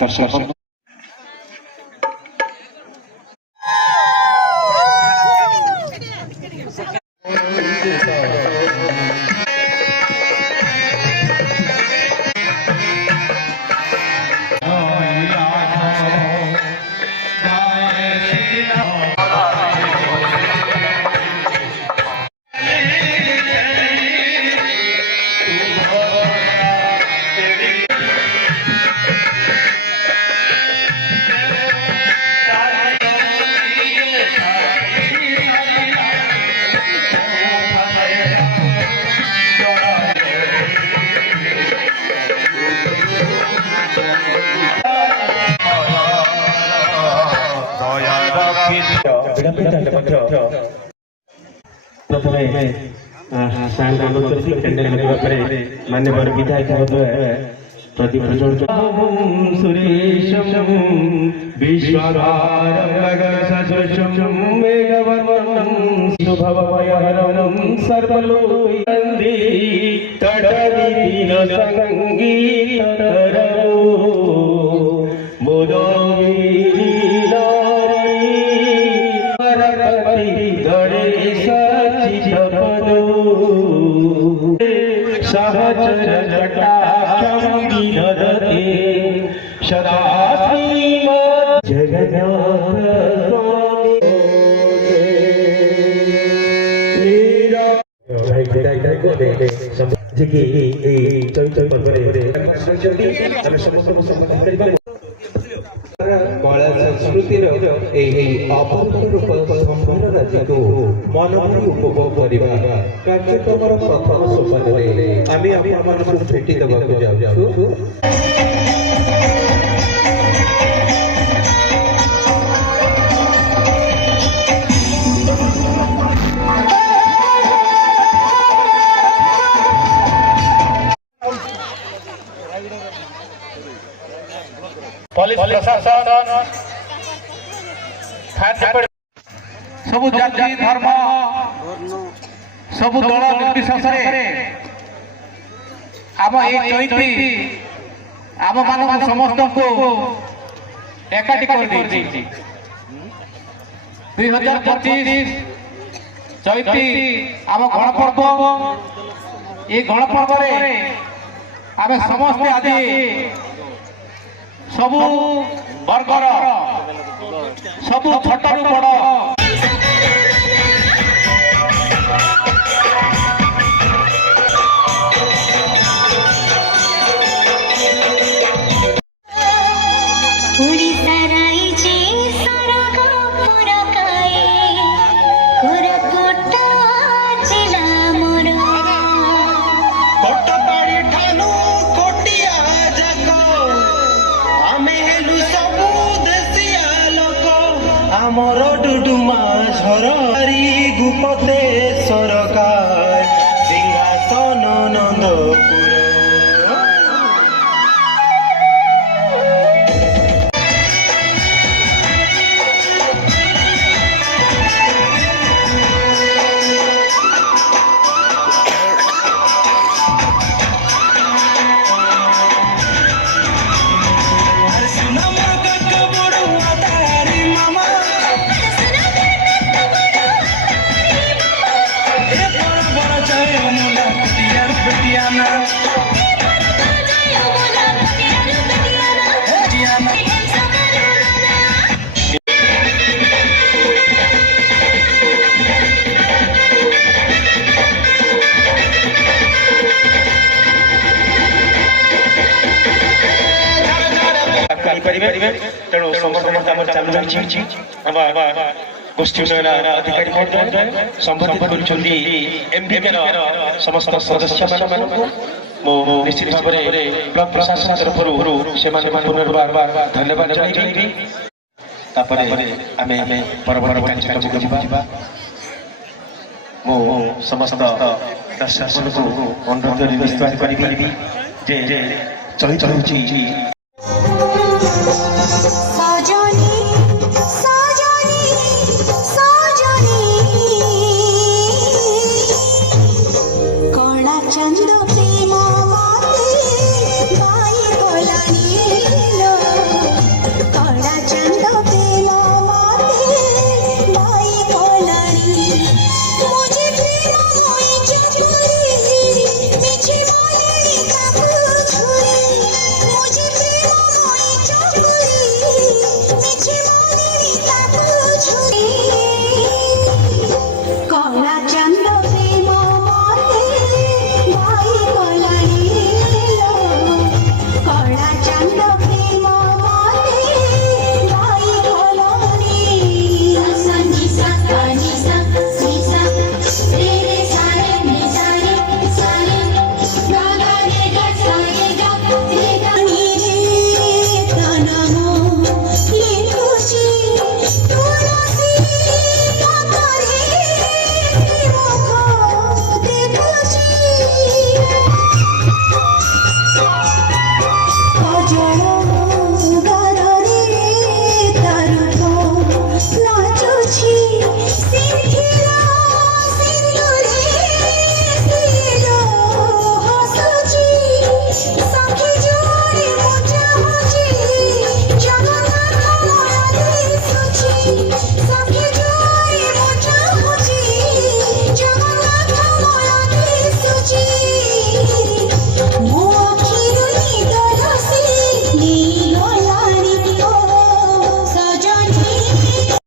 दर्शक प्रथमे मान्यवर विधायक महोदय प्रतिभूषण सुरेशम विश्वाधारं मेघवर्णं शुभभयहरं सर्वलोकैकन्दी तटविपिनसङ्गीततरौ सहचर जटाक्षं विदधते सदा श्रीमद् जगन्नाथ कला संस्कृतिर अपूर्व रूप संभार राज्य को मनोरी उपभोग करवा कार्यक्रम प्रथम सोपान आम आपको भेटी देवा जाऊँ। पुलिस प्रशासन सब जाति धर्म सब दल निर्विशेष आम चैती आम मान समस्त को एकाठी कर 2025 चैती आम गणपर्व ये गणपर्व आम समस्ते आज सबु वर्गर सबु छोटू बड़ आमर डुडुमा झरी गुपते सरकार सिंहासन नंदपुर तेणु संवर्धन काम चालू रही गोष्ठी उन्नयन अधिकारी महोदय संबोधित कर समस्त सदस्य निश्चित भाव में ब्लॉक प्रशासन तरफ पुनर्बार धन्यवाद जनाइबी समस्त दर्शक को अनुरोध करी चंद प्रेम माते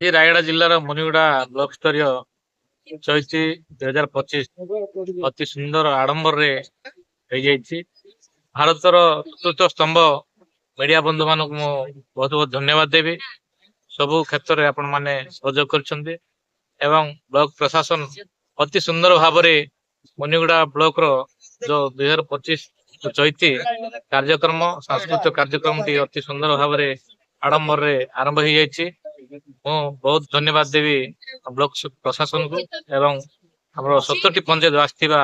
ଆଜି ରାୟଗଡ଼ା ଜିଲ୍ଲାର ମୁନିଗୁଡା ବ୍ଲକ ସ୍ତରୀୟ ଚଇତି 2025 ଅତି ସୁନ୍ଦର ଆଡମ୍ବରରେ ହେଇଯାଇଛି। ଭାରତର ଚତୁର୍ଥ ସ୍ତମ୍ଭ ମିଡିଆ ବନ୍ଧୁ ମାନଙ୍କୁ ମୁଁ ବହୁତ ବହୁତ ଧନ୍ୟବାଦ ଦେବି। ସବୁ କ୍ଷେତ୍ରରେ ଆପଣ ମାନେ ସହଯୋଗ କରିଛନ୍ତି ଏବଂ ବ୍ଲକ ପ୍ରଶାସନ ଅତି ସୁନ୍ଦର ଭାବରେ ମୁନିଗୁଡା ବ୍ଲକର ଯୋଉ 2025 ଚଇତି କାର୍ଯ୍ୟକ୍ରମ ସାଂସ୍କୃତିକ କାର୍ଯ୍ୟକ୍ରମଟି ଅତି ସୁନ୍ଦର ଭାବରେ ଆଡମ୍ବରରେ ଆରମ୍ଭ ହେଇଯାଇଛି। ମୁଁ ବହୁତ ଧନ୍ୟବାଦ ଦେବି ବ୍ଲକ ପ୍ରଶାସନକୁ ଏବଂ ଆମର 70ଟି ପଞ୍ଚାୟତ ଆସିଥିବା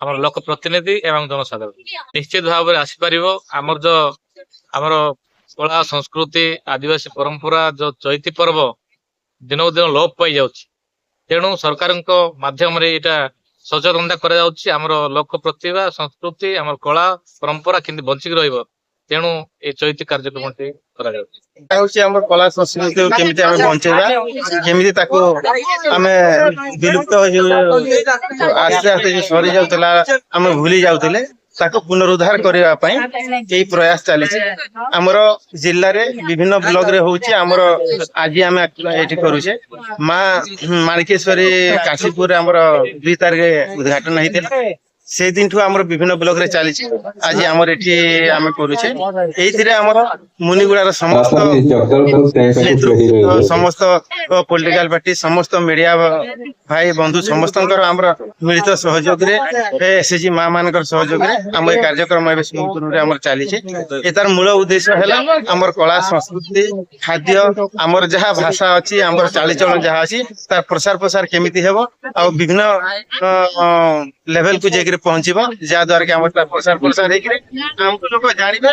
ଆମର ଲୋକ ପ୍ରତିନିଧି ଏବଂ ଜନସାଧାରଣ ନିଶ୍ଚିତ ଭାବରେ ଆସିପାରିବ। ଆମର କଳା ସଂସ୍କୃତି ଆଦିବାସୀ ପରମ୍ପରା ଯୋଉ ଚଇତି ପର୍ବ ଦିନକୁ ଦିନ ଲୋପ ପାଇଯାଉଛି। ତେଣୁ ସରକାରଙ୍କ ମାଧ୍ୟମରେ ଏଇଟା ସଚେତନତା କରାଯାଉଛି। ଆମର ଲୋକ ପ୍ରତିଭା ସଂସ୍କୃତି ଆମର କଳା ପରମ୍ପରା କେମିତି ବଞ୍ଚିକି ରହିବ, ତେଣୁ এই ଚୈତି କାର୍ଯ୍ୟକ୍ରମଟି କରାଯାଉଛି। ହଉଛି ଆମର କଳା ସଂସ୍କୃତି କେମିତି ଆମେ ବଞ୍ଚେଇବା, କେମିତି ତାକୁ ଆମେ ବିଲୁପ୍ତ ଆସ୍ତେ ଆସ୍ତେ ଯୋଉ ସରି ଯାଉଥିଲା ଆମେ ଭୁଲି ଯାଉଥିଲେ ତାକୁ ପୁନରୁଦ୍ଧାର କରିବା ପାଇଁ ଏଇ ପ୍ରୟାସ ଚାଲିଛି। ଆମର ଜିଲ୍ଲାରେ ବିଭିନ୍ନ ବ୍ଲକରେ ହଉଛି। ଆମର ଆଜି ଆମେ ଏଠି କରୁଛେ ମା ମାଣିକେଶ୍ୱରୀ କାଶୀପୁରରେ ଆମର 2 ତାରିଖରେ ଉଦ୍ଘାଟନ ହେଇଥିଲା। সেই দিনঠু আমার বিভিন্ন ব্লকরে চালিছে। আজ আমার এটি আমি করুছে। এইথিরে আমার মুনিগুড়ার সমস্ত সমস্ত পলিটিকাল পার্টি সমস্ত মিডিয়া ভাই বন্ধু সমস্তଙ୍କର ଆମର ମିଳିତ ସହଯୋଗରେ ଏସଏଚଜି ମା ମାନଙ୍କର ସହଯୋଗରେ ଆମ ଏ କାର୍ଯ୍ୟକ୍ରମ ଏବେ ସମ୍ପୂର୍ଣ୍ଣରେ ଆମର ଚାଲିଛି। ଏତାର ମୂଳ ଉଦ୍ଦେଶ୍ୟ ହେଲା ଆମର କଳା ସଂସ୍କୃତି ଖାଦ୍ୟ ଆମର ଯାହା ଭାଷା ଅଛି ଆମର ଚାଲିଚଳନ ଯାହା ଅଛି ତାର ପ୍ରସାର ପ୍ରସାର କେମିତି ହେବ ଆଉ ବିଭିନ୍ନ ଲେଭେଲ କୁ ଯାଇକି ପହଞ୍ଚିବ, ଯାହା ଦ୍ୱାରା କି ଆମର ପ୍ରସାର ହେଇକି ଆମ ଲୋକ ଜାଣିବେ।